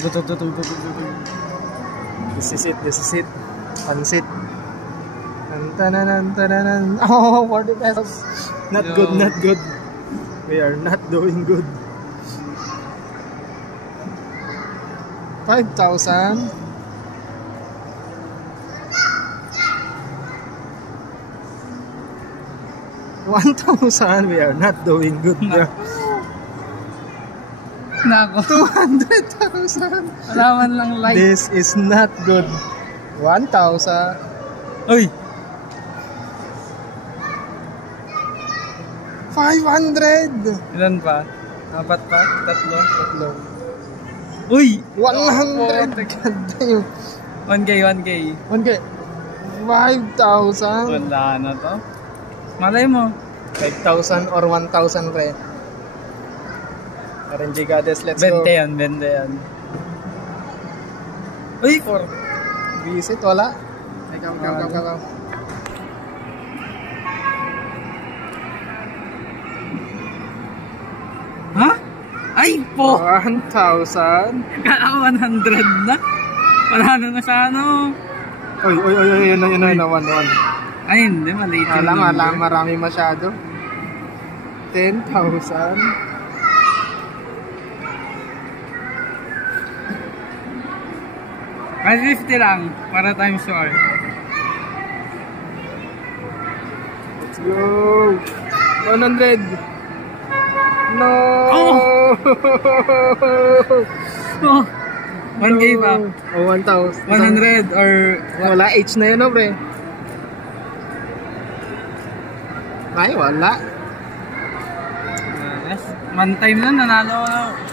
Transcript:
This is it, this is it. Pansit. Tananan. Oh, 40 pesos. Not good, not good. We are not doing good. 5,000. 1,000. We are not doing good, bro. Nako. 200,000. Alaman lang like. This is not good. 1,000. Uy! 500. Ilan pa? 4 pa? 3? Uy! 100. God damn. 1K, 1K. 1K. 5,000. Wala na to. Malay mo. 5,000 or 1,000 pre. RNG Goddess, let's go. 20 yan, 20 yan. Uy! For visit, wala. Ay, come. Ha? Ay po! 1,000. Kala ko 100 na. Panalo na sa ano. Uy, yun na, 1. Ay, hindi, maliit yung number. Alam, marami masyado. 10,000. Ay, 50 lang, para time sure. Let's go. 100. No! Oh! 1K pa. Oh, 1,000. 100 or... Wala, H na yun, no, pre? Ay, wala. Yes. Man time na, nanalo ako.